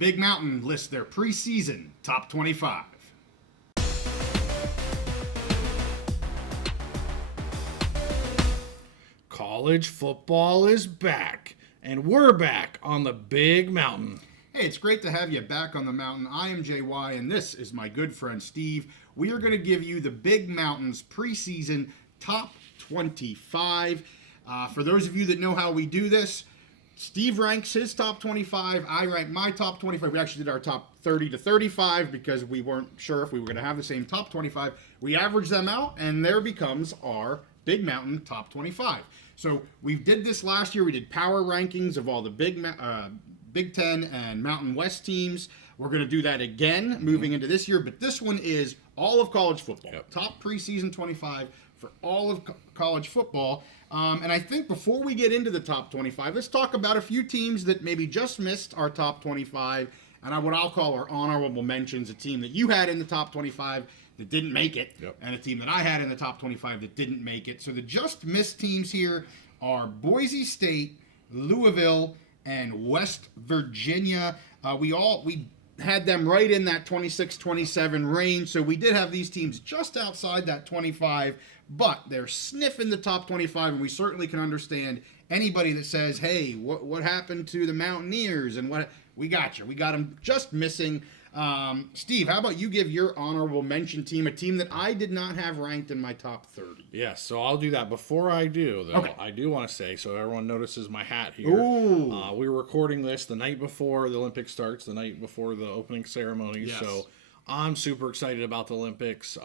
Big Mountain lists their preseason top 25. College football is back, and we're back on the Big Mountain. Hey, it's great to have you back on the mountain. I am JY, and this is my good friend Steve. We are going to give you the Big Mountain's preseason top 25. For those of you that know how we do this, Steve ranks his top 25. I rank my top 25. We actually did our top 30 to 35 because we weren't sure if we were going to have the same top 25. We averaged them out, and there becomes our Big Mountain top 25. So we did this last year. We did power rankings of all the Big Ten and Mountain West teams. We're going to do that again moving into this year, but this one is all of college football. Yep. Top preseason 25 for all of college football. And I think before we get into the top 25, let's talk about a few teams that maybe just missed our top 25 and what I'll call our honorable mentions, a team that you had in the top 25 that didn't make it, Yep. and a team that I had in the top 25 that didn't make it. So the just missed teams here are Boise State, Louisville, and West Virginia. We had them right in that 26-27 range, so we did have these teams just outside that 25, but they're sniffing the top 25, and we certainly can understand anybody that says, hey, what happened to the Mountaineers, and what we got you. We got them just missing. Steve, how about you give your honorable mention team, a team that I did not have ranked in my top 30? Yes, so I'll do that. Before I do, though, Okay. I do want to say, so everyone notices my hat here. Ooh. We were recording this the night before the Olympics starts, the night before the opening ceremony. Yes. So I'm super excited about the Olympics.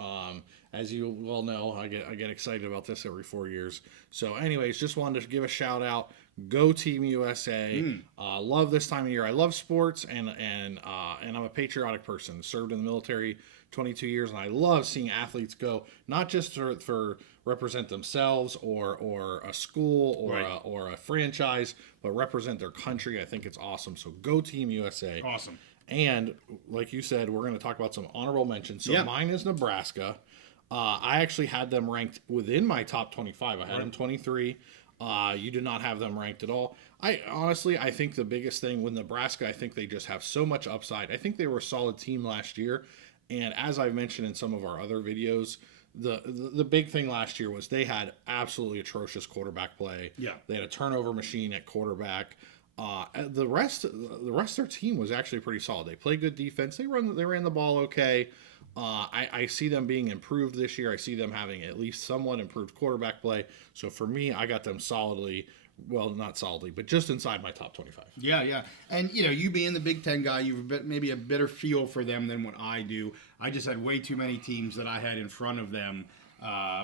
As you well know, I get excited about this every 4 years. So anyways, just wanted to give a shout out. Go Team USA. Love this time of year. I love sports, and I'm a patriotic person. Served in the military 22 years, and I love seeing athletes go, not just for represent themselves or a school or a franchise, but represent their country. I think it's awesome. So go Team USA. Awesome. And like you said, we're going to talk about some honorable mentions. So Yeah. mine is Nebraska. I actually had them ranked within my top 25. I had them 23. You did not have them ranked at all. I think the biggest thing with Nebraska, I think they just have so much upside. I think they were a solid team last year. And as I've mentioned in some of our other videos, the big thing last year was they had absolutely atrocious quarterback play. Yeah. They had a turnover machine at quarterback. The rest of their team was actually pretty solid. They played good defense. They ran the ball okay. I see them being improved this year. I see them having at least somewhat improved quarterback play. So for me, I got them solidly. Well, not solidly, but just inside my top 25. Yeah. And, you being the Big Ten guy, you've maybe a better feel for them than what I do. I just had way too many teams that I had in front of them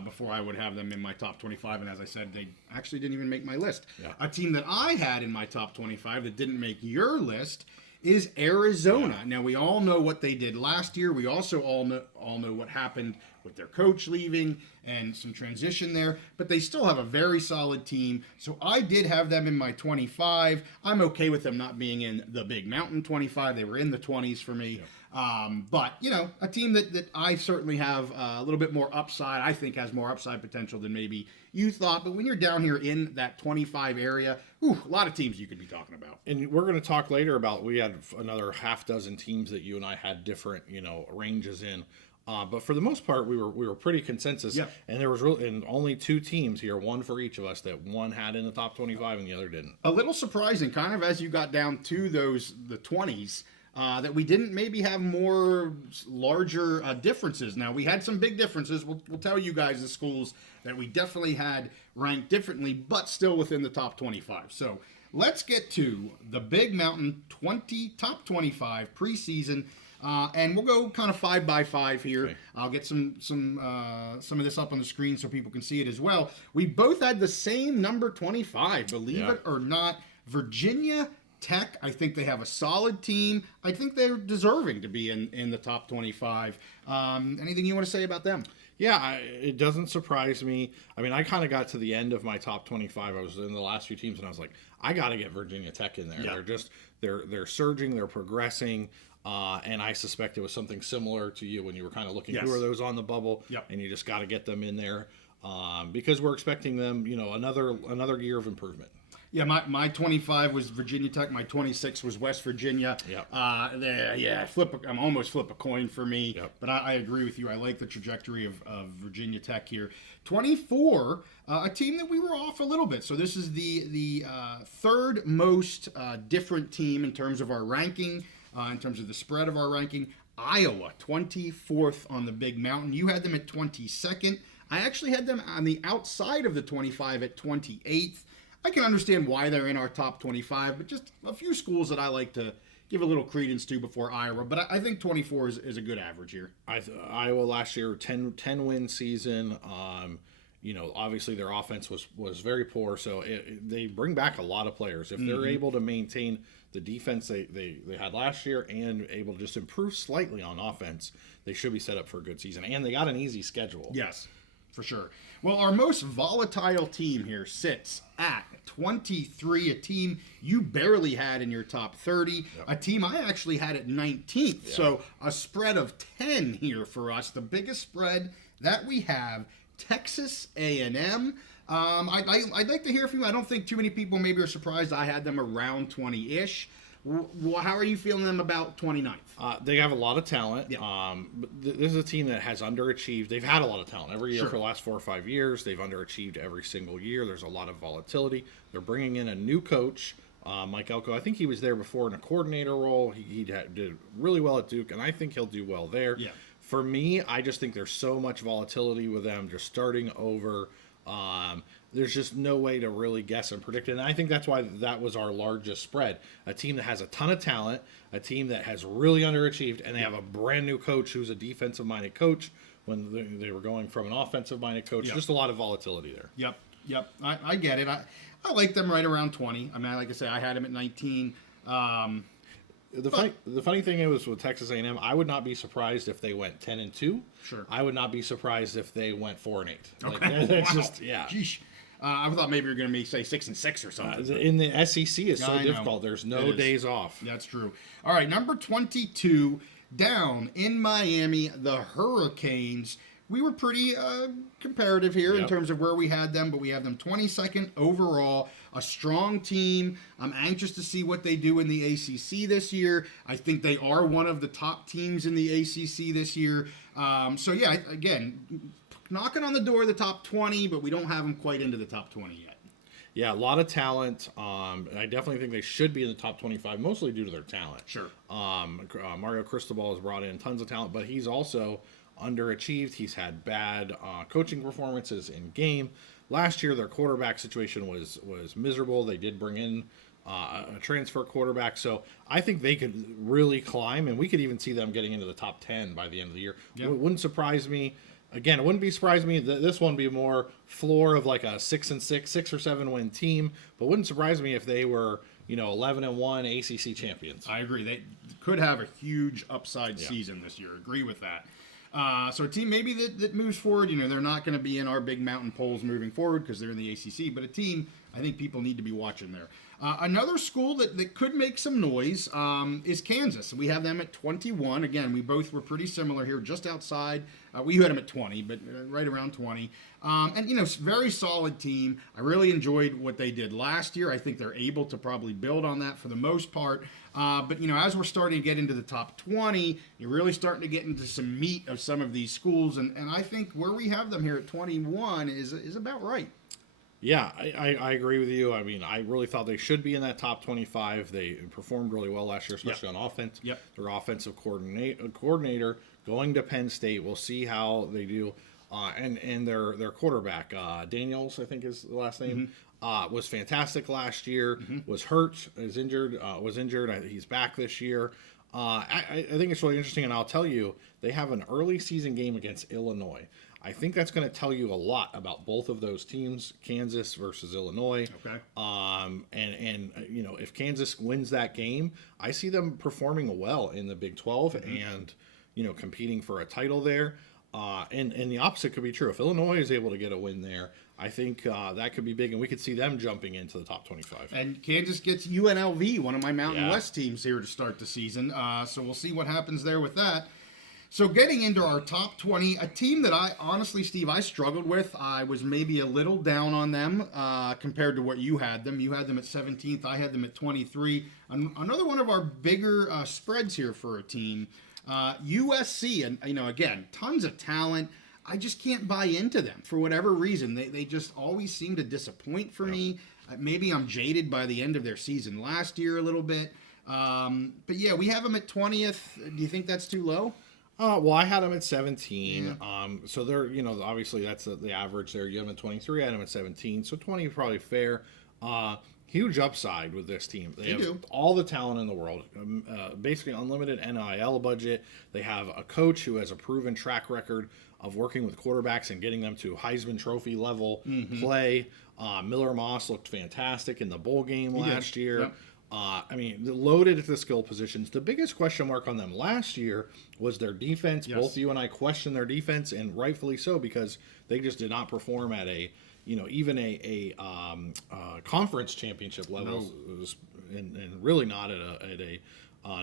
before I would have them in my top 25. And as I said, they actually didn't even make my list. Yeah. A team that I had in my top 25 that didn't make your list is Arizona. Yeah. Now, we all know what they did last year. We also all know what happened with their coach leaving and some transition there, but they still have a very solid team. So I did have them in my 25. I'm okay with them not being in the Big Mountain 25. They were in the 20s for me. Yeah. But, a team that I certainly have a little bit more upside, I think has more upside potential than maybe you thought. But when you're down here in that 25 area, a lot of teams you could be talking about. And we're going to talk later about, we had another half dozen teams that you and I had different, ranges in. But for the most part, we were pretty consensus. Yeah. And there was only two teams here, one for each of us, that one had in the top 25 and the other didn't. A little surprising, kind of as you got down to the 20s, that we didn't maybe have more larger differences. Now, we had some big differences. We'll tell you guys the schools that we definitely had ranked differently, but still within the top 25. So let's get to the Big Mountain top 25 preseason. And we'll go kind of 5 by 5 here. Okay. I'll get some of this up on the screen so people can see it as well. We both had the same number 25, believe it or not. Virginia Tech, I think they have a solid team. I think they're deserving to be in the top 25. Anything you want to say about them? Yeah, it doesn't surprise me. I mean, I kind of got to the end of my top 25. I was in the last few teams, and I was like, I got to get Virginia Tech in there. Yeah. They're surging, they're progressing, and I suspect it was something similar to you when you were kind of looking who are those on the bubble, and you just got to get them in there because we're expecting them, another year of improvement. Yeah, my 25 was Virginia Tech. My 26 was West Virginia. Yep. I'm almost flip a coin for me. Yep. But I agree with you. I like the trajectory of Virginia Tech here. 24, a team that we were off a little bit. So this is the third most different team in terms of our ranking, in terms of the spread of our ranking. Iowa, 24th on the Big Mountain. You had them at 22nd. I actually had them on the outside of the 25 at 28th. I can understand why they're in our top 25, but just a few schools that I like to give a little credence to before Iowa. But I think 24 is a good average here. Iowa last year, 10 win season. Obviously their offense was very poor, so they bring back a lot of players. If they're able to maintain the defense they had last year and able to just improve slightly on offense, they should be set up for a good season. And they got an easy schedule. Yes, for sure. Well, our most volatile team here sits at 23, a team you barely had in your top 30, yep. A team I actually had at 19th. Yeah. So a spread of 10 here for us, the biggest spread that we have. Texas A&M. I'd like to hear from you. I don't think too many people maybe are surprised I had them around 20-ish. How are you feeling them about 29th? They have a lot of talent. Yeah. This is a team that has underachieved. They've had a lot of talent every year Sure. for the last 4 or 5 years. They've underachieved every single year. There's a lot of volatility. They're bringing in a new coach, Mike Elko. I think he was there before in a coordinator role. He did really well at Duke, and I think he'll do well there. Yeah. For me, I just think there's so much volatility with them just starting over. There's just no way to really guess and predict it. And I think that's why that was our largest spread. A team that has a ton of talent, a team that has really underachieved, and they have a brand new coach who's a defensive-minded coach when they were going from an offensive-minded coach. Yep. Just a lot of volatility there. Yep. I get it. I like them right around 20. I mean, like I say, I had them at 19. The funny thing is with Texas A&M, I would not be surprised if they went 10-2. Sure. I would not be surprised if they went 4-8. Okay. That's Wow. just, yeah. Sheesh. I thought maybe you were going to say 6-6 or something. In the SEC is so I know. difficult. There's no days off. That's true. All right, number 22, down in Miami, the Hurricanes. We were pretty comparative here in terms of where we had them, but we have them 22nd overall. A strong team. I'm anxious to see what they do in the ACC this year. I think they are one of the top teams in the ACC this year. Again, knocking on the door of the top 20, but we don't have them quite into the top 20 yet. Yeah, a lot of talent. I definitely think they should be in the top 25, mostly due to their talent. Sure. Mario Cristobal has brought in tons of talent, but he's also underachieved. He's had bad coaching performances in game. Last year, their quarterback situation was miserable. They did bring in a transfer quarterback, so I think they could really climb, and we could even see them getting into the top 10 by the end of the year. Yep. It wouldn't surprise me. Again, it wouldn't surprise me. This one would be more floor of like a 6-6, 6 or 7 win team, but wouldn't surprise me if they were 11-1 ACC champions. I agree. They could have a huge upside season this year. Agree with that. So a team maybe that moves forward, they're not going to be in our big mountain polls moving forward because they're in the ACC, but a team I think people need to be watching there. Another school that could make some noise is Kansas. We have them at 21. Again, we both were pretty similar here, just outside. We had them at 20, but right around 20. Very solid team. I really enjoyed what they did last year. I think they're able to probably build on that for the most part. But as we're starting to get into the top 20, you're really starting to get into some meat of some of these schools. And I think where we have them here at 21 is about right. Yeah, I agree with you. I mean, I really thought they should be in that top 25. They performed really well last year, especially on offense. Yep. Their offensive coordinator going to Penn State. We'll see how they do. And their quarterback, Daniels, I think is the last name, was fantastic last year. Was hurt, was injured. He's back this year. I think it's really interesting, and I'll tell you, they have an early season game against Illinois. I think that's going to tell you a lot about both of those teams, Kansas versus Illinois. Okay. If Kansas wins that game, I see them performing well in the Big 12 and competing for a title there. And the opposite could be true. If Illinois is able to get a win there, I think that could be big, and we could see them jumping into the top 25. And Kansas gets UNLV, one of my Mountain West teams, here to start the season. So we'll see what happens there with that. So getting into our top 20, a team that I honestly, Steve, I struggled with. I was maybe a little down on them compared to what you had them. You had them at 17th. I had them at 23. Another one of our bigger spreads here for a team. USC, and again, tons of talent. I just can't buy into them for whatever reason. They just always seem to disappoint for me. Maybe I'm jaded by the end of their season last year a little bit. But yeah, we have them at 20th. Do you think that's too low? Well, I had them at 17. So they're, obviously that's the average there. You have them at 23. I had them at 17. So 20 is probably fair. Huge upside with this team. They have all the talent in the world. Basically unlimited NIL budget. They have a coach who has a proven track record of working with quarterbacks and getting them to Heisman Trophy level play. Miller Moss looked fantastic in the bowl game last year. Yep. Loaded at the skill positions. The biggest question mark on them last year was their defense. Yes. Both you and I questioned their defense, and rightfully so, because they just did not perform at even a conference championship level, and really not at a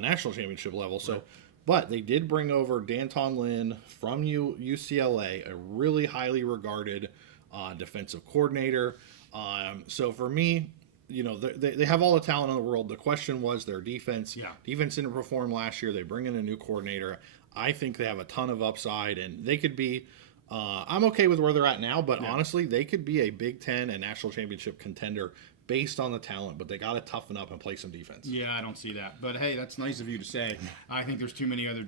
national championship level. So, but they did bring over Danton Lynn from UCLA, a really highly regarded defensive coordinator. So for me, they have all the talent in the world. The question was their defense. Yeah. Defense didn't perform last year. They bring in a new coordinator. I think they have a ton of upside, and they could be I'm okay with where they're at now, but honestly, they could be a Big Ten and national championship contender based on the talent, but they got to toughen up and play some defense. Yeah, I don't see that. But hey, that's nice of you to say. I think there's too many other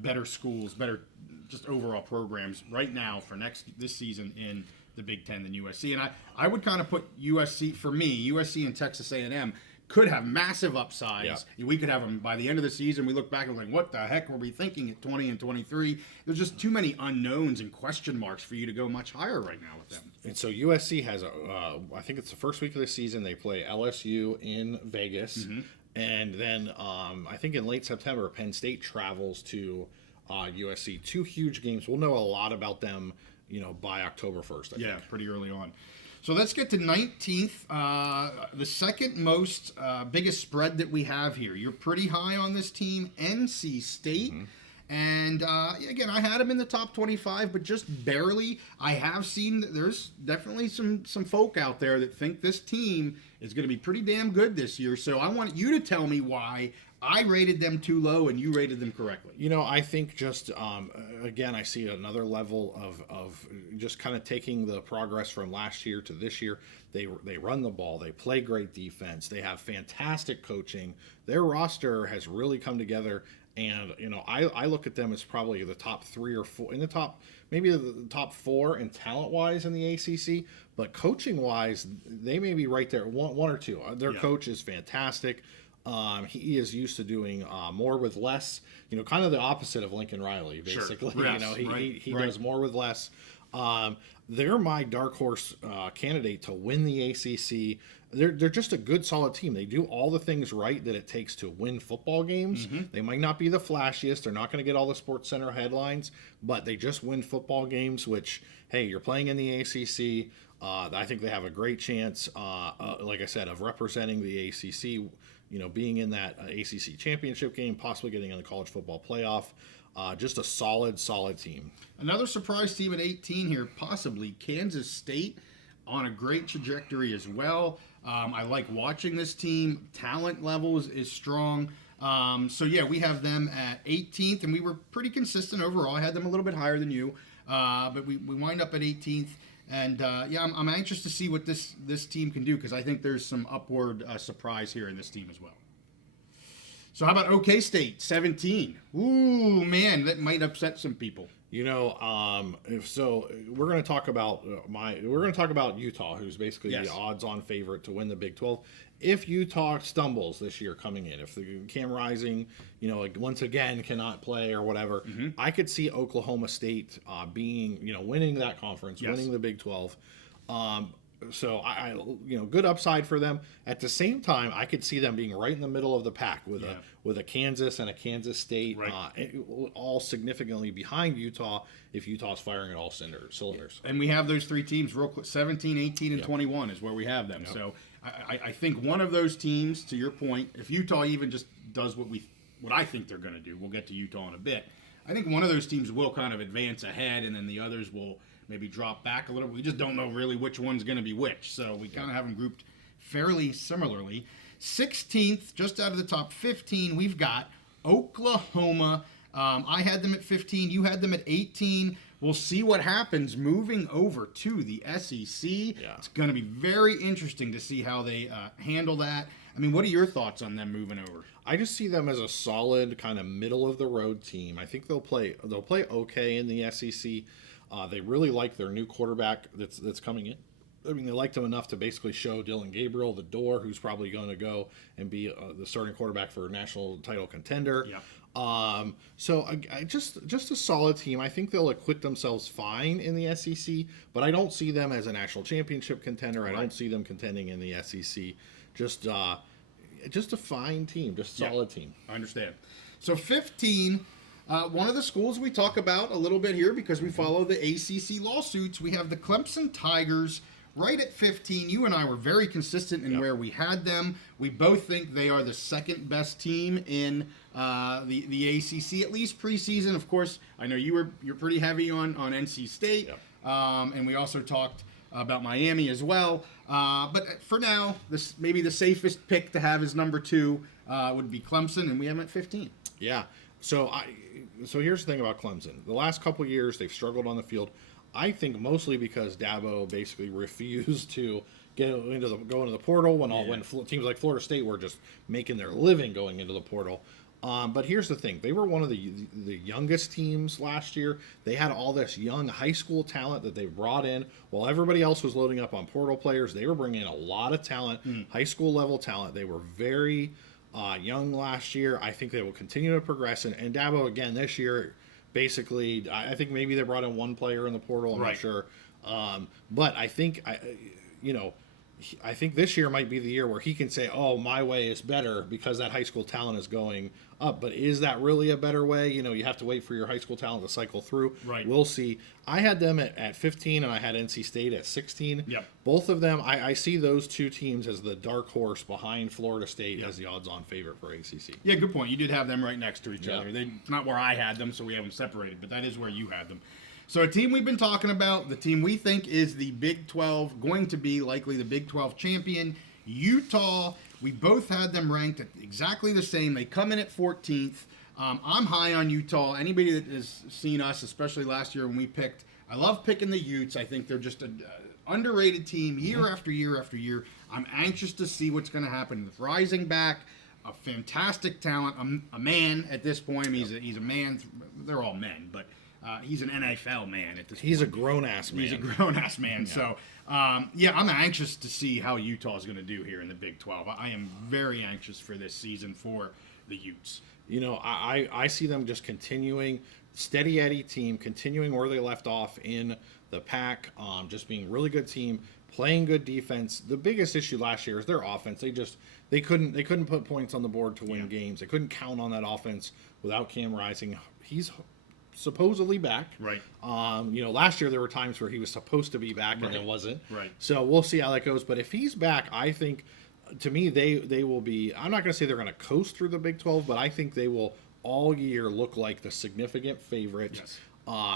better schools, better just overall programs right now for this season in the Big Ten than USC. And I would kind of put USC, for me, USC and Texas A&M could have massive upsides. Yeah. We could have them by the end of the season. We look back and we're like, what the heck were we thinking at 20 and 23? There's just too many unknowns and question marks for you to go much higher right now with them. And so USC has I think it's the first week of the season. They play LSU in Vegas. And then I think in late September, Penn State travels to USC. Two huge games. We'll know a lot about them, by October 1st, I think. Pretty early on. So let's get to 19th, the second most biggest spread that we have here. You're pretty high on this team, NC State. And again, I had them in the top 25, but just barely. I have seen that there's definitely some folk out there that think this team is going to be pretty damn good this year. So I want you to tell me why I rated them too low and you rated them correctly. I think just, again, I see another level of just kind of taking the progress from last year to this year. They run the ball. They play great defense. They have fantastic coaching. Their roster has really come together. And, I look at them as probably the top 3 or 4 in the top, maybe the top 4 in talent-wise in the ACC. But coaching-wise, they may be right there, one or two. Their coach is fantastic. He is used to doing more with less, kind of the opposite of Lincoln Riley, basically. Sure. Yes, He does more with less. They're my dark horse candidate to win the ACC. They're just a good, solid team. They do all the things right that it takes to win football games. They might not be the flashiest. They're not going to get all the Sports Center headlines, but they just win football games, which, hey, you're playing in the ACC. I think they have a great chance, like I said, of representing the ACC, being in that ACC championship game, possibly getting in the college football playoff. Just a solid team. Another surprise team at 18 here, possibly Kansas State, on a great trajectory as well. I like watching this team. Talent levels is strong. We have them at 18th, and we were pretty consistent overall. I had them a little bit higher than you, but we wind up at 18th. And I'm anxious to see what this team can do, because I think there's some upward surprise here in this team as well. So how about OK State, 17? Ooh, man, that might upset some people. So we're going to talk about Utah, who's basically the odds-on favorite to win the Big 12. If Utah stumbles this year coming in, if the Cam Rising, once again cannot play or whatever, I could see Oklahoma State winning that conference, winning the Big 12. So I good upside for them. At the same time, I could see them being right in the middle of the pack with a Kansas and a Kansas State, all significantly behind Utah if Utah's firing at all cylinders. And we have those three teams real quick. 17, 18, and 21 is where we have them. So I think one of those teams, to your point, if Utah even just does what I think they're going to do, we'll get to Utah in a bit. I think one of those teams will kind of advance ahead, and then the others will maybe drop back a little. We just don't know really which one's going to be which, so we kind of have them grouped fairly similarly. 16th, just out of the top 15, we've got Oklahoma. I had them at 15. You had them at 18. We'll see what happens moving over to the SEC. Yeah. It's going to be very interesting to see how they handle that. I mean, what are your thoughts on them moving over? I just see them as a solid kind of middle of the road team. I think they'll play okay in the SEC. They really like their new quarterback that's coming in. I mean, they liked him enough to basically show Dylan Gabriel the door, who's probably going to go and be the starting quarterback for a national title contender. Yeah. So I just a solid team. I think they'll acquit themselves fine in the SEC, but I don't see them as a national championship contender. I don't see them contending in the SEC. Just a fine team, just a solid team. I understand. So 15, one of the schools we talk about a little bit here because we follow the ACC lawsuits. We have the Clemson Tigers right at 15. You and I were very consistent in where we had them. We both think they are the second best team in the ACC, at least preseason. Of course, I know you're pretty heavy on NC State, and we also talked about Miami as well. But for now, this maybe the safest pick to have as number 2 would be Clemson, and we have them at 15. Yeah. So here's the thing about Clemson. The last couple years, they've struggled on the field. I think mostly because Dabo basically refused to go into the portal when teams like Florida State were just making their living going into the portal. But here's the thing. They were one of the youngest teams last year. They had all this young high school talent that they brought in. While everybody else was loading up on portal players, they were bringing in a lot of talent, high school level talent. They were very young last year. I think they will continue to progress. And Dabo, again, this year, basically, I think maybe they brought in one player in the portal. I'm not sure. But I think, I think this year might be the year where he can say, oh, my way is better because that high school talent is going up. But is that really a better way? You have to wait for your high school talent to cycle through. Right. We'll see. I had them at 15 and I had NC State at 16. Yep. Both of them, I see those two teams as the dark horse behind Florida State as the odds-on favorite for ACC. Yeah, good point. You did have them right next to each other. It's not where I had them, so we have them separated, but that is where you had them. So a team we've been talking about, the team we think is the Big 12, going to be likely the Big 12 champion, Utah. We both had them ranked at exactly the same. They come in at 14th. I'm high on Utah. Anybody that has seen us, especially last year when we picked, I love picking the Utes. I think they're just an underrated team year after year after year. I'm anxious to see what's going to happen with rising back. A fantastic talent, a man at this point. I mean, he's a man. They're all men, but he's an NFL man at this point. He's a grown-ass man. He's a grown-ass man. So, I'm anxious to see how Utah is going to do here in the Big 12. I am very anxious for this season for the Utes. I see them just continuing, steady Eddie team, continuing where they left off in the pack, just being a really good team, playing good defense. The biggest issue last year is their offense. They couldn't put points on the board to win games. They couldn't count on that offense without Cam Rising. He's supposedly back. Right. Last year there were times where he was supposed to be back and it wasn't. Right. So we'll see how that goes. But if he's back, I think, to me, they will be, I'm not going to say they're going to coast through the Big 12, but I think they will all year look like the significant favorite. Yes.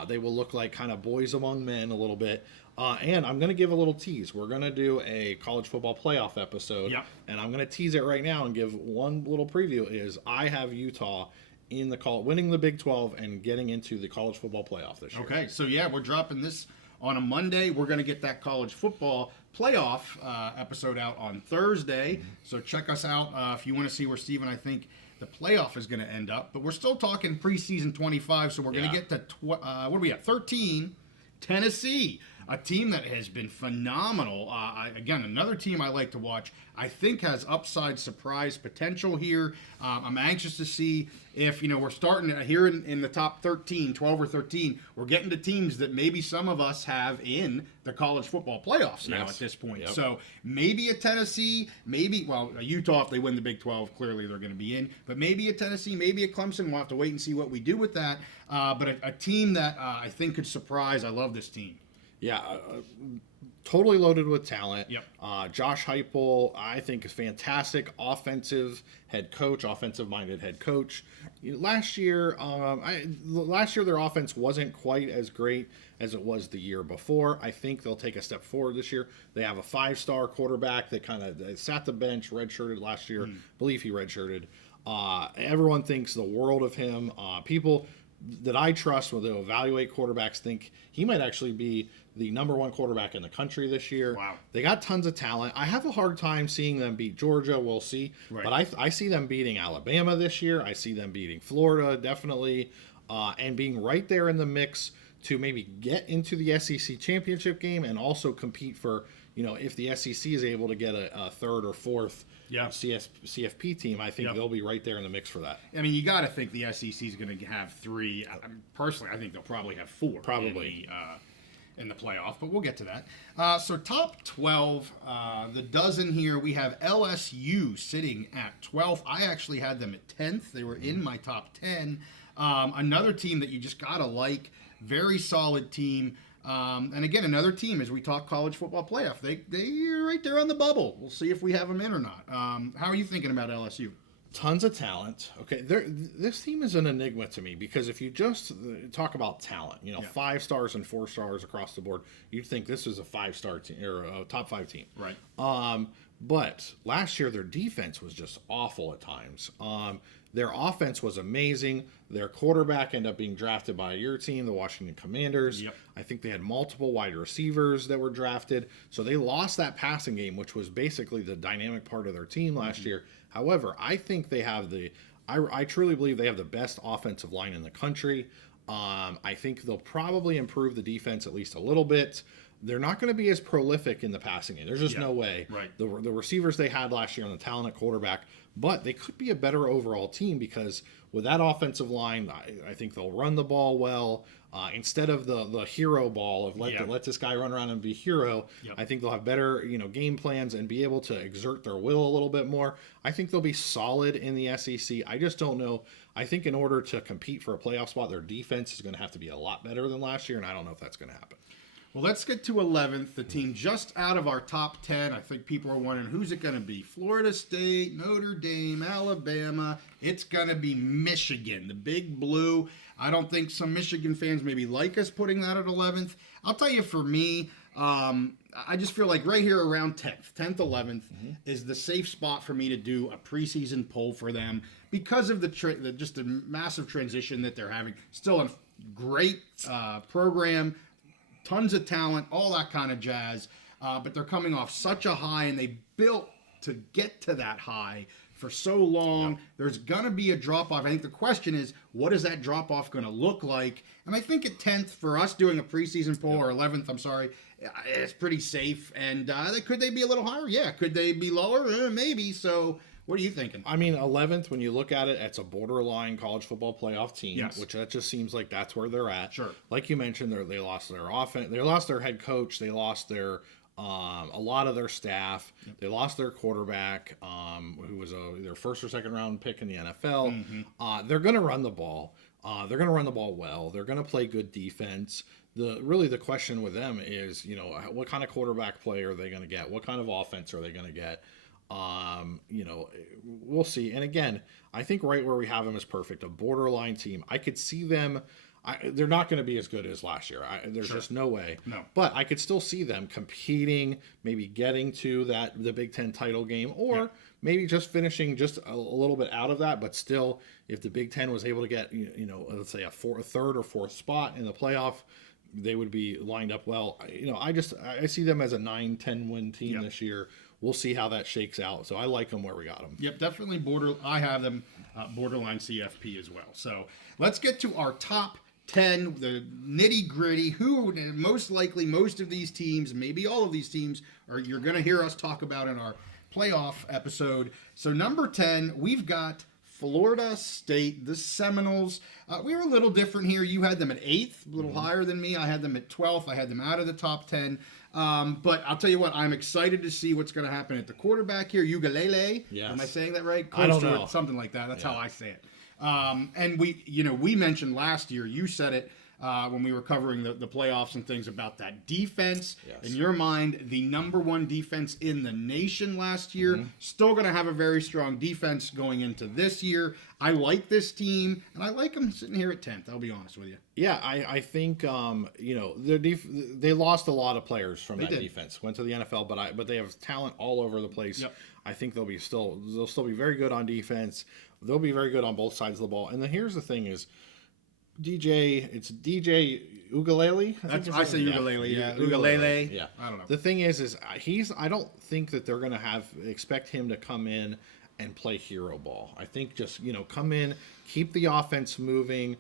They will look like kind of boys among men a little bit. And I'm going to give a little tease. We're going to do a college football playoff episode. Yep. And I'm going to tease it right now and give one little preview is I have Utah in the winning the Big 12 and getting into the college football playoff this year. Okay, so we're dropping this on a Monday. We're going to get that college football playoff episode out on Thursday. So check us out if you want to see where Steve and I think the playoff is going to end up. But we're still talking preseason 25, so we're going to get to, what are we at, 13, Tennessee. A team that has been phenomenal. Again, another team I like to watch. I think has upside surprise potential here. I'm anxious to see if, we're starting here in the top 13, 12 or 13. We're getting to teams that maybe some of us have in the college football playoffs now at this point. Yep. So maybe a Tennessee, a Utah, if they win the Big 12, clearly they're going to be in. But maybe a Tennessee, maybe a Clemson. We'll have to wait and see what we do with that. But a team that I think could surprise. I love this team. Yeah, totally loaded with talent. Yep. Josh Heupel, I think, is fantastic offensive offensive-minded head coach. Last year, their offense wasn't quite as great as it was the year before. I think they'll take a step forward this year. They have a 5-star quarterback that kind of sat the bench, redshirted last year. I believe he redshirted. Everyone thinks the world of him. People that I trust when they evaluate quarterbacks think he might actually be the number 1 quarterback in the country this year. Wow. They got tons of talent. I have a hard time seeing them beat Georgia. We'll see. Right. But I see them beating Alabama this year. I see them beating Florida, definitely, and being right there in the mix to maybe get into the SEC championship game and also compete for, if the SEC is able to get a third or fourth CFP team, I think they'll be right there in the mix for that. I mean, you got to think the SEC is going to have 3. Personally, I think they'll probably have 4. Probably. In the playoff, but we'll get to that. So top 12, the dozen here, we have LSU sitting at 12th. I actually had them at 10th. They were in my top 10. Another team that you just got to like, very solid team. And again, another team, as we talk college football playoff, they're right there on the bubble. We'll see if we have them in or not. How are you thinking about LSU? Tons of talent. Okay, this team is an enigma to me because if you just talk about talent, 5 stars and 4 stars across the board, you'd think this is a 5-star team or a top 5 team. Right. But last year their defense was just awful at times. Their offense was amazing. Their quarterback ended up being drafted by your team, the Washington Commanders. Yep. I think they had multiple wide receivers that were drafted. So they lost that passing game, which was basically the dynamic part of their team last year. However, I think they have I truly believe they have the best offensive line in the country. I think they'll probably improve the defense at least a little bit. They're not going to be as prolific in the passing game. There's just no way. Right. The receivers they had last year on the talent at quarterback, but they could be a better overall team because with that offensive line, I think they'll run the ball well. Instead of the hero ball of let this guy run around and be hero, I think they'll have better game plans and be able to exert their will a little bit more. I think they'll be solid in the SEC. I just don't know. I think in order to compete for a playoff spot, their defense is going to have to be a lot better than last year, and I don't know if that's going to happen. Well, let's get to 11th, the team just out of our top 10. I think people are wondering, who's it going to be? Florida State, Notre Dame, Alabama. It's going to be Michigan, the Big Blue. I don't think some Michigan fans maybe like us putting that at 11th. I'll tell you, for me, I just feel like right here around 10th, 11th is the safe spot for me to do a preseason poll for them because of just the massive transition that they're having. Still a great program. Tons of talent, all that kind of jazz. But they're coming off such a high, and they built to get to that high for so long. Yep. There's going to be a drop-off. I think the question is, what is that drop-off going to look like? And I think at 10th, for us doing a preseason poll, or 11th, I'm sorry, it's pretty safe. And could they be a little higher? Yeah. Could they be lower? Maybe. So what are you thinking? I mean, 11th, when you look at it, it's a borderline college football playoff team, which that just seems like that's where they're at. Sure. Like you mentioned, they lost their offense. They lost their head coach. They lost their a lot of their staff. Yep. They lost their quarterback, who was their first or second round pick in the NFL. Mm-hmm. They're going to run the ball. They're going to run the ball well. They're going to play good defense. The question with them is, what kind of quarterback play are they going to get? What kind of offense are they going to get? We'll see. And again, I think right where we have them is perfect. A borderline team. I could see them. They're not going to be as good as last year. There's just no way. No. But I could still see them competing, maybe getting to the Big Ten title game, or maybe just finishing just a little bit out of that. But still, if the Big Ten was able to get, let's say a third or fourth spot in the playoff, they would be lined up well. I see them as a 9-10 win team this year. We'll see how that shakes out. So I like them where we got them. Yep, definitely I have them borderline CFP as well. So let's get to our top 10, the nitty gritty. Who most likely most of these teams, maybe all of these teams, you're going to hear us talk about in our playoff episode. So number 10, we've got Florida State, the Seminoles. We were a little different here. You had them at 8th, a little higher than me. I had them at 12th. I had them out of the top 10. But I'll tell you what, I'm excited to see what's going to happen at the quarterback here. Ugalele. Yes. Am I saying that right? I don't know. Something like that. That's how I say it. And we mentioned last year, you said it, when we were covering the playoffs and things about that defense. Yes. In your mind, the number one defense in the nation last year, still going to have a very strong defense going into this year. I like this team, and I like them sitting here at 10th. I'll be honest with you. Yeah, I think they lost a lot of players from that defense. Went to the NFL, but they have talent all over the place. Yep. I think they'll still be very good on defense. They'll be very good on both sides of the ball. And then here's the thing: is DJ Ugalele? I say Ugalele. Yeah, Ugalele. Yeah, I don't know. The thing is I don't think that they're going to expect him to come in and play hero ball. I think just come in, keep the offense moving.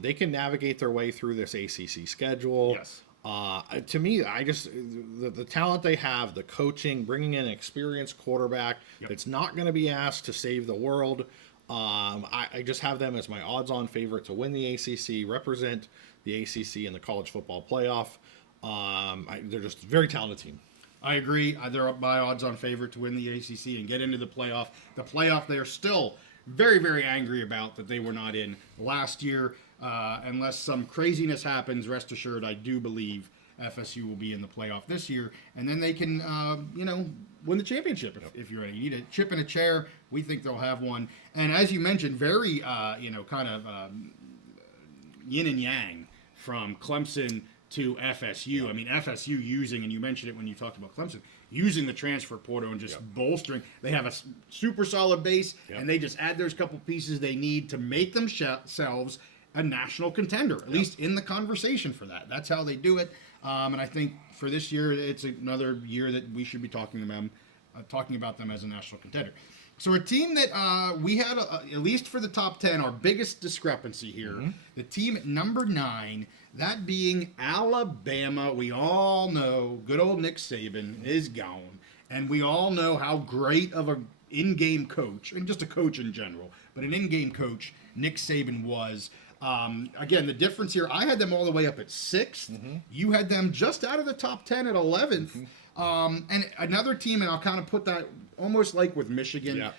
They can navigate their way through this ACC schedule. Yes. To me, the talent they have, the coaching, bringing in an experienced quarterback that's not going to be asked to save the world. I just have them as my odds-on favorite to win the ACC, represent the ACC in the college football playoff. They're just a very talented team. I agree. They're my odds-on favorite to win the ACC and get into the playoff. The playoff they are still very, very angry about that they were not in last year. Unless some craziness happens, rest assured, I do believe FSU will be in the playoff this year, and then they can, win the championship if you're ready. You need a chip in a chair. We think they'll have one. And as you mentioned, very, kind of yin and yang from Clemson to FSU. I mean, FSU using, and you mentioned it when you talked about Clemson, using the transfer portal and just bolstering. They have a super solid base, and they just add those couple pieces they need to make themselves a national contender, at least in the conversation for that. That's how they do it. And I think for this year, it's another year that we should be talking about them as a national contender. So a team that we had, at least for the top 10, our biggest discrepancy here, the team at number 9, that being Alabama. We all know good old Nick Saban is gone. And we all know how great of an in-game coach, and just a coach in general, but an in-game coach Nick Saban was. Again, the difference here, I had them all the way up at 6th. You had them just out of the top 10 at 11th. And another team, and I'll kind of put that almost like with Michigan,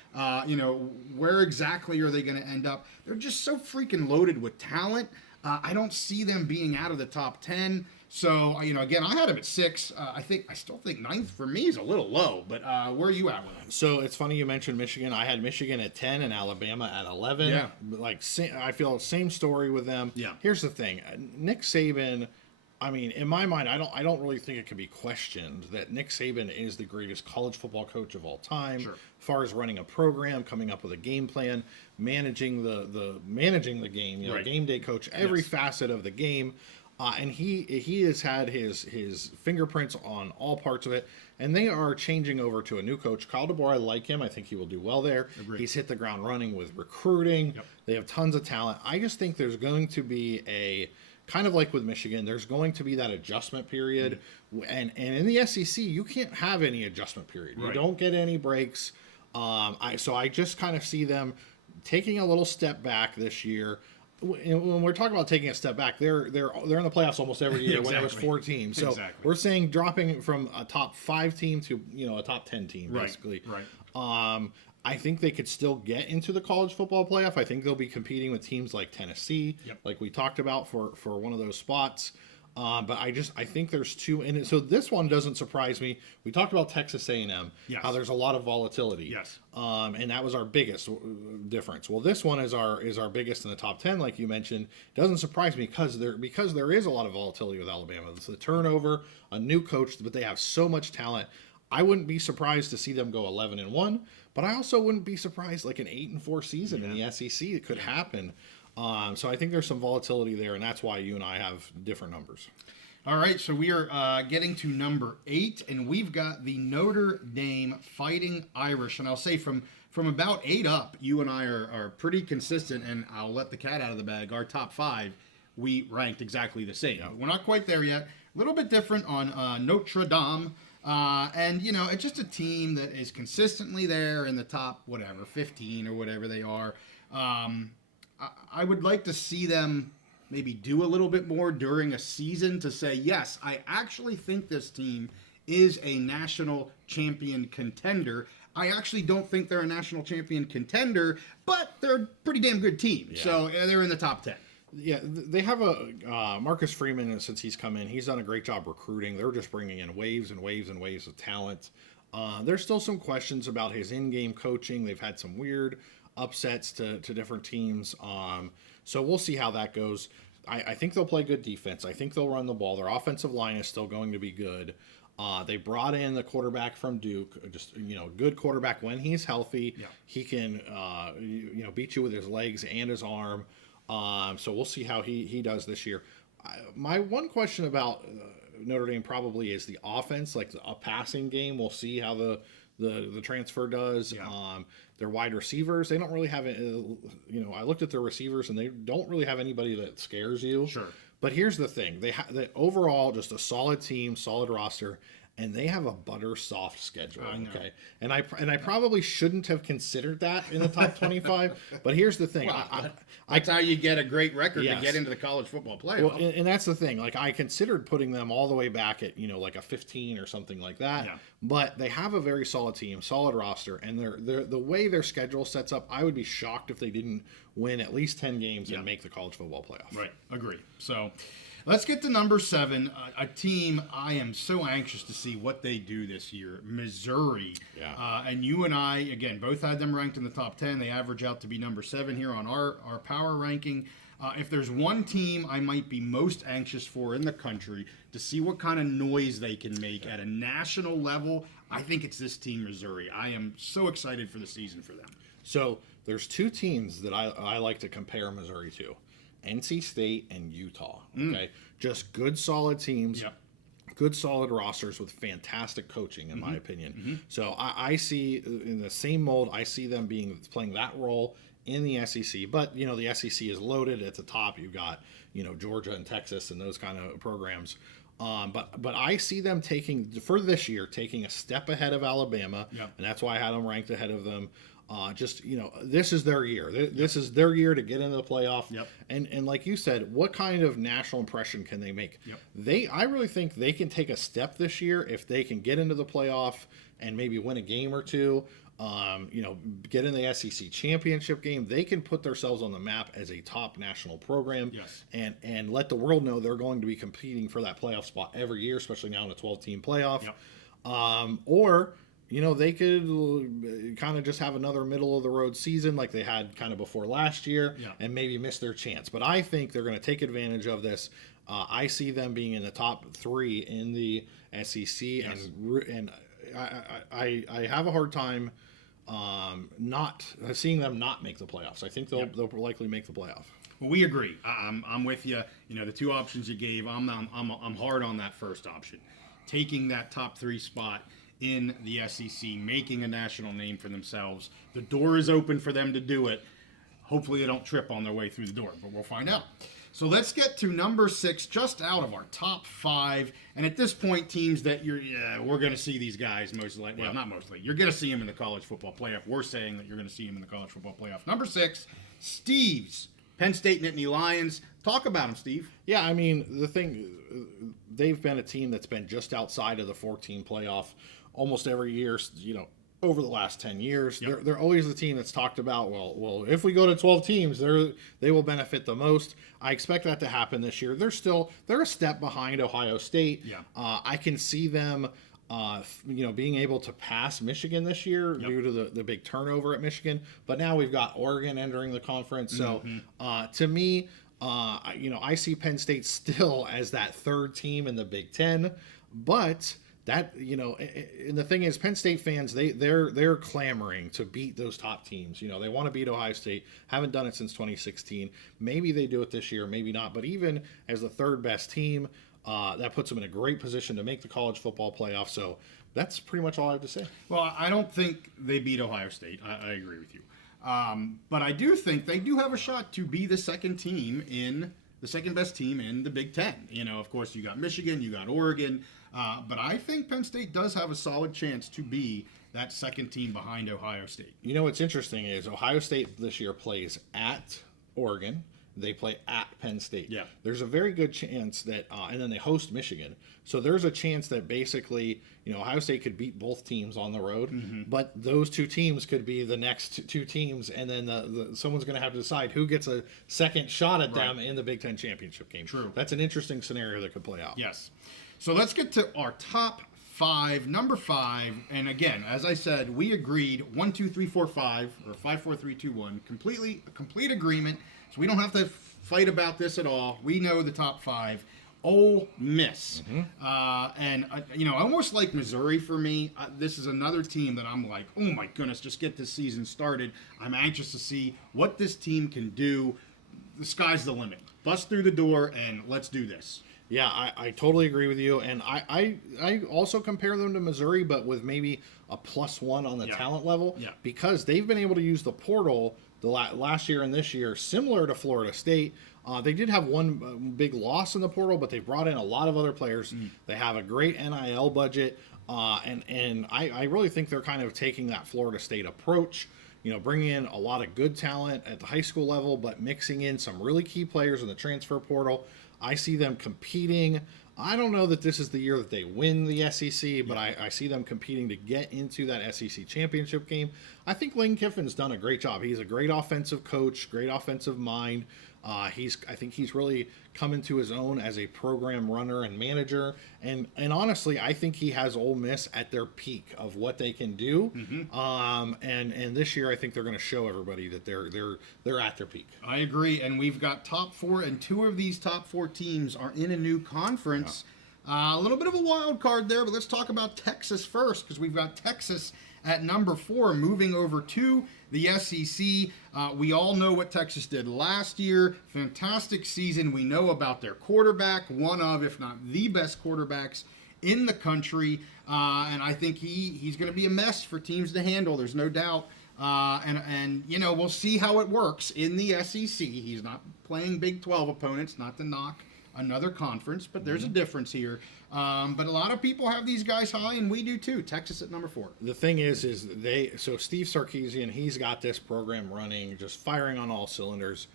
where exactly are they going to end up? They're just so freaking loaded with talent. I don't see them being out of the top 10. So, again, I had them at 6. I still think 9th for me is a little low, but where are you at with them? So it's funny you mentioned Michigan. I had Michigan at 10 and Alabama at 11. Yeah. I feel same story with them. Yeah. Here's the thing. Nick Saban, in my mind, I don't really think it can be questioned that Nick Saban is the greatest college football coach of all time. Sure. As far as running a program, coming up with a game plan, managing the game, game day coach, every facet of the game. And he has had his fingerprints on all parts of it, and they are changing over to a new coach. Kyle DeBoer, I like him. I think he will do well there. Agreed. He's hit the ground running with recruiting. Yep. They have tons of talent. I just think there's going to be a, kind of like with Michigan, there's going to be that adjustment period. And in the SEC, you can't have any adjustment period. Right. You don't get any breaks. So I just kind of see them taking a little step back this year. When we're talking about taking a step back, they're in the playoffs almost every year. When there was 4 teams, so we're saying dropping from a top 5 team to a top 10 team, basically. Right. I think they could still get into the college football playoff. I think they'll be competing with teams like Tennessee, like we talked about for one of those spots. But I think there's 2 in it. So this one doesn't surprise me. We talked about Texas A&M, how there's a lot of volatility. Yes. And that was our biggest difference. Well, this one is our biggest in the top 10, like you mentioned. Doesn't surprise me because there is a lot of volatility with Alabama. It's the turnover, a new coach, but they have so much talent. I wouldn't be surprised to see them go 11-1, but I also wouldn't be surprised like an 8-4 season in the SEC. It could happen. So I think there's some volatility there, and that's why you and I have different numbers. All right, so we are getting to number 8, and we've got the Notre Dame Fighting Irish. And I'll say from about 8 up, you and I are pretty consistent, and I'll let the cat out of the bag. Our top 5, we ranked exactly the same. We're not quite there yet. A little bit different on Notre Dame. And, it's just a team that is consistently there in the top, 15 or whatever they are. I would like to see them maybe do a little bit more during a season to say, yes, I actually think this team is a national champion contender. I actually don't think they're a national champion contender, but they're a pretty damn good team. Yeah. So they're in the top 10. Yeah, they have a Marcus Freeman. Since he's come in, he's done a great job recruiting. They're just bringing in waves and waves and waves of talent. There's still some questions about his in-game coaching. They've had some weird upsets to different teams. So we'll see how that goes. I think they'll play good defense. I think they'll run the ball. Their offensive line is still going to be good. They brought in the quarterback from Duke, just good quarterback when he's healthy. Yeah. He can beat you with his legs and his arm. So we'll see how he does this year. My one question about Notre Dame probably is the offense, like a passing game. We'll see how the transfer does. Yeah. Their wide receivers, they don't really have I looked at their receivers and they don't really have anybody that scares you. Sure. But here's the thing: they overall just a solid team, solid roster, and they have a butter soft schedule. Okay, and I probably shouldn't have considered that in the top 25. But here's the thing: Well, that's how you get a great record Yes. to get into the college football playoff. Well, and that's the thing. Like I considered putting them all the way back at like a 15 or something like that. Yeah. But they have a very solid team, solid roster, and they're the way their schedule sets up. I would be shocked if they didn't win at least 10 games and make the college football playoff. Right, agree. So let's get to number 7, a team I am so anxious to see what they do this year, Missouri. Yeah. And you and I, again, both had them ranked in the top 10. They average out to be number 7 here on our power ranking. If there's one team I might be most anxious for in the country to see what kind of noise they can make at a national level, I think it's this team, Missouri. I am so excited for the season for them. So there's two teams that I like to compare Missouri to: NC State and Utah. Okay, just good, solid teams. Yep. Good solid rosters with fantastic coaching, in my opinion. So I see in the same mold. I see them playing that role in the SEC. But the SEC is loaded at the top. You've got Georgia and Texas and those kind of programs. But I see them taking a step ahead of Alabama, Yep. and that's why I had them ranked ahead of them. This is their year. This is their year to get into the playoff. Yep. And like you said, what kind of national impression can they make? Yep. I really think they can take a step this year if they can get into the playoff and maybe win a game or two. Get in the SEC championship game. They can put themselves on the map as a top national program. Yes. And let the world know they're going to be competing for that playoff spot every year, especially now in a 12-team playoff. Yep. Or they could kind of just have another middle-of-the-road season like they had kind of before last year and maybe miss their chance. But I think they're going to take advantage of this. I see them being in the top 3 in the SEC, and I have a hard time not seeing them not make the playoffs. I think they'll likely make the playoff. Well, we agree. I'm with you. The two options you gave, I'm hard on that first option, taking that top 3 spot in the SEC, making a national name for themselves. The door is open for them to do it. Hopefully they don't trip on their way through the door, but we'll find out. So let's get to number 6, just out of our top 5. And at this point, teams that we're going to see these guys most likely. Well, not mostly. You're going to see them in the college football playoff. We're saying that you're going to see them in the college football playoff. Number 6, Steve's Penn State Nittany Lions. Talk about them, Steve. Yeah, I mean, the thing, they've been a team that's been just outside of the 14 playoff almost every year, over the last 10 years. Yep. They're always the team that's talked about, well, if we go to 12 teams, they will benefit the most. I expect that to happen this year. They're a step behind Ohio State. Yeah. I can see them being able to pass Michigan this year due to the big turnover at Michigan. But now we've got Oregon entering the conference. So to me, I see Penn State still as that 3rd team in the Big Ten. But that, and the thing is, Penn State fans, they're clamoring to beat those top teams. They want to beat Ohio State. Haven't done it since 2016. Maybe they do it this year, maybe not. But even as the 3rd best team, that puts them in a great position to make the college football playoff. So that's pretty much all I have to say. Well, I don't think they beat Ohio State. I agree with you. But I do think they do have a shot to be the second best team in the Big Ten. Of course, you got Michigan, you got Oregon. But I think Penn State does have a solid chance to be that second team behind Ohio State. What's interesting is Ohio State this year plays at Oregon, they play at Penn State. Yeah. There's a very good chance that, and then they host Michigan. So there's a chance that basically, Ohio State could beat both teams on the road, but those two teams could be the next two teams, and then someone's going to have to decide who gets a second shot at them in the Big Ten championship game. True. That's an interesting scenario that could play out. Yes. So let's get to our top 5. Number 5, and again, as I said, we agreed 1, 2, 3, 4, 5, or 5, 4, 3, 2, 1, complete agreement. So we don't have to fight about this at all. We know the top 5. Ole Miss. And I almost like Missouri for me. This is another team that I'm like, oh my goodness, just get this season started. I'm anxious to see what this team can do. The sky's the limit. Bust through the door and let's do this. Yeah, I totally agree with you. And I also compare them to Missouri, but with maybe a +1 on the talent level, because they've been able to use the portal the last year and this year, similar to Florida State. They did have one big loss in the portal, but they brought in a lot of other players. They have a great NIL budget, and I really think they're kind of taking that Florida State approach, bringing in a lot of good talent at the high school level, but mixing in some really key players in the transfer portal. I see them competing. I don't know that this is the year that they win the SEC, but I see them competing to get into that SEC championship game. I think Lane Kiffin's done a great job. He's a great offensive coach, great offensive mind. I think he's really come into his own as a program runner and manager, and honestly, I think he has Ole Miss at their peak of what they can do. And this year, I think they're going to show everybody that they're at their peak. I agree, and we've got top 4, and 2 of these top 4 teams are in a new conference. A little bit of a wild card there, but let's talk about Texas first, because we've got Texas at number 4, moving over to the SEC. We all know what Texas did last year. Fantastic season. We know about their quarterback, one of, if not the best quarterbacks in the country. And I think he's going to be a mess for teams to handle. There's no doubt. And we'll see how it works in the SEC. He's not playing Big 12 opponents, not to knock another conference, but there's a difference here. But a lot of people have these guys high, and we do too. Texas at number 4. The thing is so Steve Sarkisian, he's got this program running, just firing on all cylinders.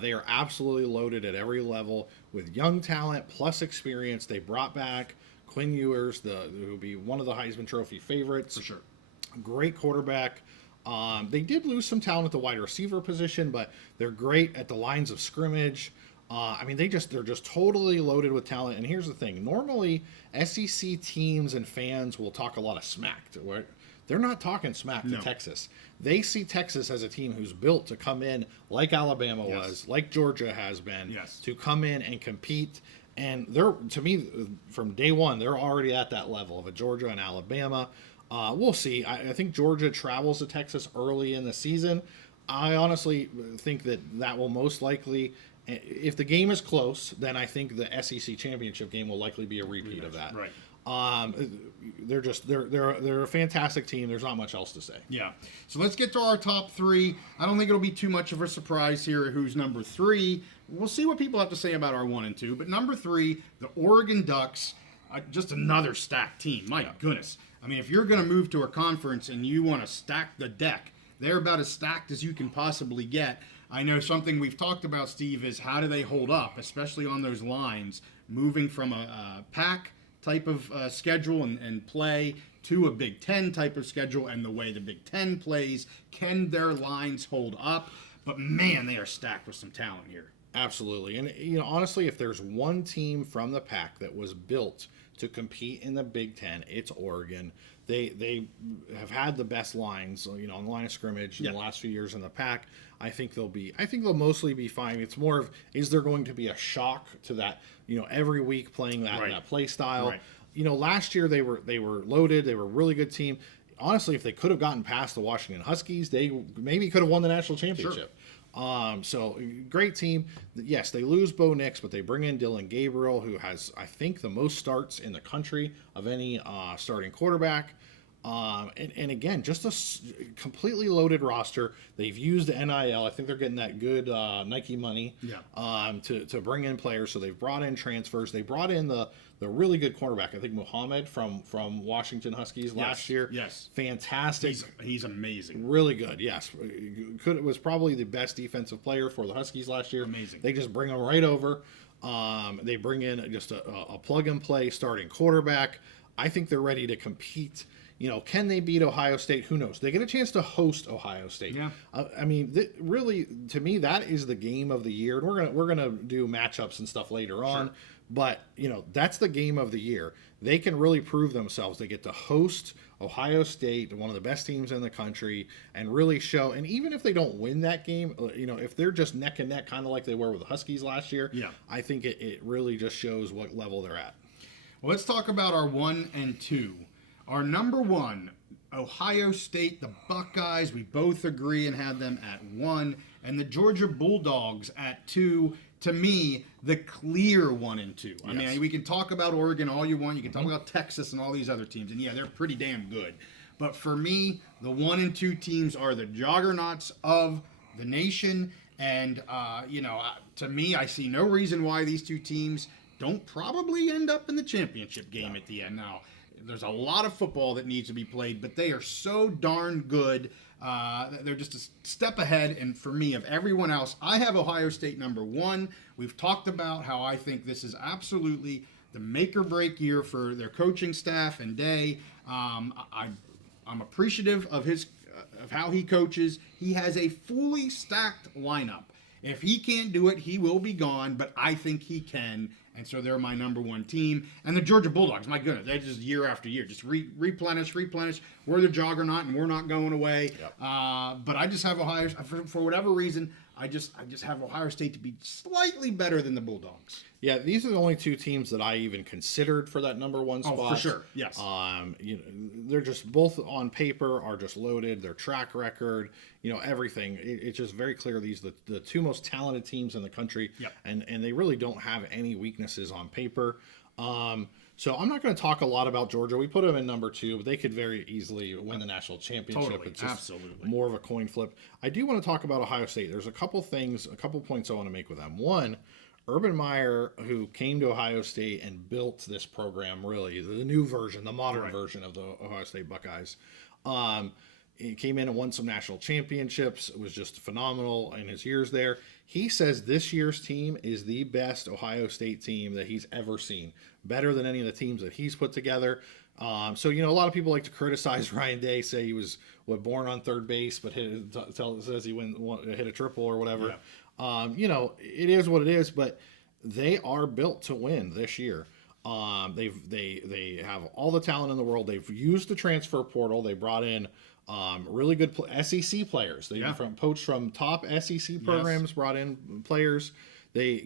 They are absolutely loaded at every level with young talent plus experience. They brought back Quinn Ewers, who will be one of the Heisman Trophy favorites. For sure. Great quarterback. They did lose some talent at the wide receiver position, but they're great at the lines of scrimmage. They're just totally loaded with talent. And here's the thing: normally SEC teams and fans will talk a lot of smack. They're not talking smack to Texas. They see Texas as a team who's built to come in like Alabama was, like Georgia has been, to come in and compete. And to me, from day one, they're already at that level of a Georgia and Alabama. We'll see. I think Georgia travels to Texas early in the season. I honestly think that will most likely. If the game is close, then I think the SEC championship game will likely be a repeat of that. Right. They're a fantastic team. There's not much else to say. Yeah. So let's get to our top 3. I don't think it'll be too much of a surprise here who's number 3. We'll see what people have to say about our 1 and 2. But number 3, the Oregon Ducks, just another stacked team. My goodness. If you're going to move to a conference and you want to stack the deck, they're about as stacked as you can possibly get. I know something we've talked about, Steve, is how do they hold up, especially on those lines, moving from a pack type of schedule and play to a Big Ten type of schedule, and the way the Big Ten plays. Can their lines hold up? But man, they are stacked with some talent here. Absolutely. And honestly, if there's one team from the pack that was built to compete in the Big Ten, it's Oregon. They have had the best lines, on the line of scrimmage in the last few years in the pack. I think they'll mostly be fine. It's more of, is there going to be a shock to that, every week playing that play style? Right. Last year they were loaded. They were a really good team. Honestly, if they could have gotten past the Washington Huskies, they maybe could have won the national championship. Sure. So great team. Yes, they lose Bo Nix, but they bring in Dylan Gabriel, who has, I think, the most starts in the country of any starting quarterback. And again, just completely loaded roster. They've used the NIL. I think they're getting that good Nike money to bring in players. So they've brought in transfers. They brought in the really good cornerback. I think Muhammad from Washington Huskies last year. Yes. Fantastic. He's amazing. Really good, yes. Was probably the best defensive player for the Huskies last year. Amazing. They just bring him right over. They bring in just a plug-and-play starting quarterback. I think they're ready to compete. Can they beat Ohio State? Who knows? They get a chance to host Ohio State. Yeah. I mean, really, to me, that is the game of the year. And we're gonna do matchups and stuff later on. Sure. But that's the game of the year. They can really prove themselves. They get to host Ohio State, one of the best teams in the country, and really show. And even if they don't win that game, if they're just neck and neck, kind of like they were with the Huskies last year, I think it really just shows what level they're at. Well, let's talk about our 1 and 2. Our number 1, Ohio State, the Buckeyes, we both agree and had them at 1, and the Georgia Bulldogs at 2. To me, the clear 1 and 2. I mean, we can talk about Oregon all you want. You can talk about Texas and all these other teams, and they're pretty damn good. But for me, the 1 and 2 teams are the juggernauts of the nation, and to me, I see no reason why these two teams don't probably end up in the championship game at the end. Now, there's a lot of football that needs to be played, but they are so darn good. They're just a step ahead, and for me, of everyone else, I have Ohio State number 1. We've talked about how I think this is absolutely the make or break year for their coaching staff and Day. I'm appreciative of of how he coaches. He has a fully stacked lineup. If he can't do it, he will be gone, but I think he can. And so they're my number 1 team. And the Georgia Bulldogs, my goodness, they're just year after year, just replenish. We're the juggernaut, and we're not going away. Yep. But I just have Ohio, for whatever reason, I just have Ohio State to be slightly better than the Bulldogs. Yeah, these are the only 2 teams that I even considered for that number 1 spot. Oh, for sure, yes. They're just both on paper are just loaded. Their track record, everything. It's just very clear these are the 2 most talented teams in the country, and they really don't have any weaknesses on paper. So I'm not going to talk a lot about Georgia. We put them in number 2, but they could very easily win the national championship. Totally, it's just absolutely more of a coin flip. I do want to talk about Ohio State. There's a couple points I want to make with them. One, Urban Meyer, who came to Ohio State and built this program, really, the new version, the modern version of the Ohio State Buckeyes. He came in and won some national championships. It was just phenomenal in his years there. He says this year's team is the best Ohio State team that he's ever seen. Better than any of the teams that he's put together. So, a lot of people like to criticize Ryan Day, say he was born on third base, but says he hit a triple or whatever. Yeah. It is what it is, but they are built to win this year. They have all the talent in the world. They've used the transfer portal. They brought in really good SEC players. They poached from top SEC programs, brought in players. They,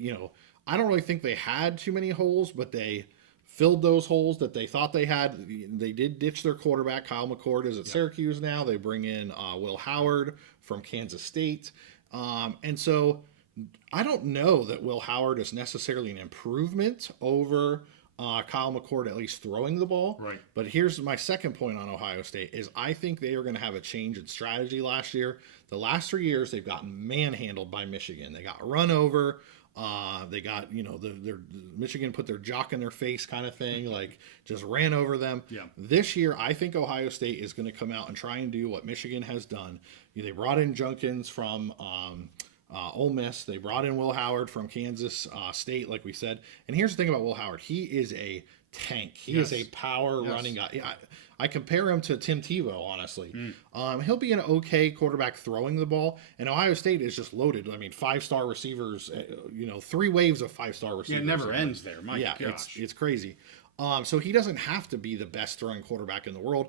I don't really think they had too many holes, but they filled those holes that they thought they had. They did ditch their quarterback. Kyle McCord is at Syracuse now. They bring in Will Howard from Kansas State. And so I don't know that Will Howard is necessarily an improvement over Kyle McCord, at least throwing the ball. Right. But here's my second point on Ohio State is I think they are going to have a change in strategy last year. The last 3 years, they've gotten manhandled by Michigan. They got run over. They got, Michigan put their jock in their face kind of thing, like just ran over them. Yeah. This year, I think Ohio State is going to come out and try and do what Michigan has done. They brought in Junkins from Ole Miss. They brought in Will Howard from Kansas State, like we said. And here's the thing about Will Howard. He is a tank. He is a power running guy. I compare him to Tim Tebow, honestly. He'll be an okay quarterback throwing the ball. And Ohio State is just loaded. I mean, 5-star receivers, 3 waves of 5-star receivers. Yeah, it never ends there. My gosh. It's crazy. So he doesn't have to be the best throwing quarterback in the world.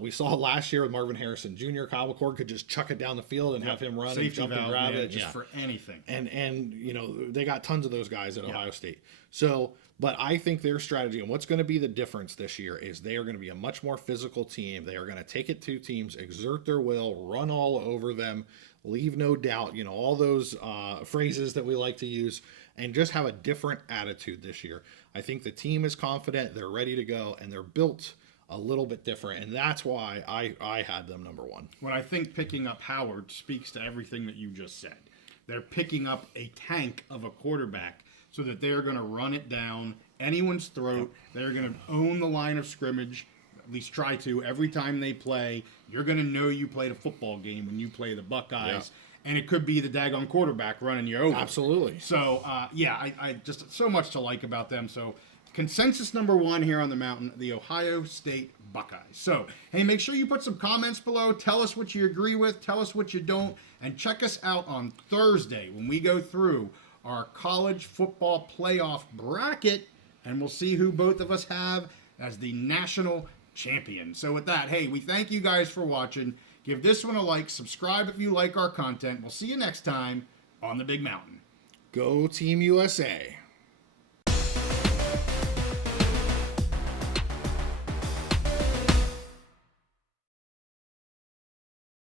We saw last year with Marvin Harrison Jr. Kyle McCord could just chuck it down the field and have him run and jump and grab it. Just for anything. And they got tons of those guys at Ohio State. So, but I think their strategy and what's going to be the difference this year is they are going to be a much more physical team. They are going to take it to teams, exert their will, run all over them, leave no doubt, all those phrases that we like to use, and just have a different attitude this year. I think the team is confident, they're ready to go, and they're built a little bit different, and that's why I had them number one. Well, I think picking up Howard speaks to everything that you just said. They're picking up a tank of a quarterback so that they're going to run it down anyone's throat. They're going to own the line of scrimmage, at least try to, every time they play. You're going to know you played a football game when you play the Buckeyes. And it could be the daggone quarterback running you over. Absolutely. So, I just so much to like about them. So, consensus number one here on the mountain, the Ohio State Buckeyes. So, hey, make sure you put some comments below. Tell us what you agree with. Tell us what you don't. And check us out on Thursday when we go through our college football playoff bracket. And we'll see who both of us have as the national champion. So, with that, hey, we thank you guys for watching. Give this one a like. Subscribe if you like our content. We'll see you next time on the Big Mountain. Go Team USA.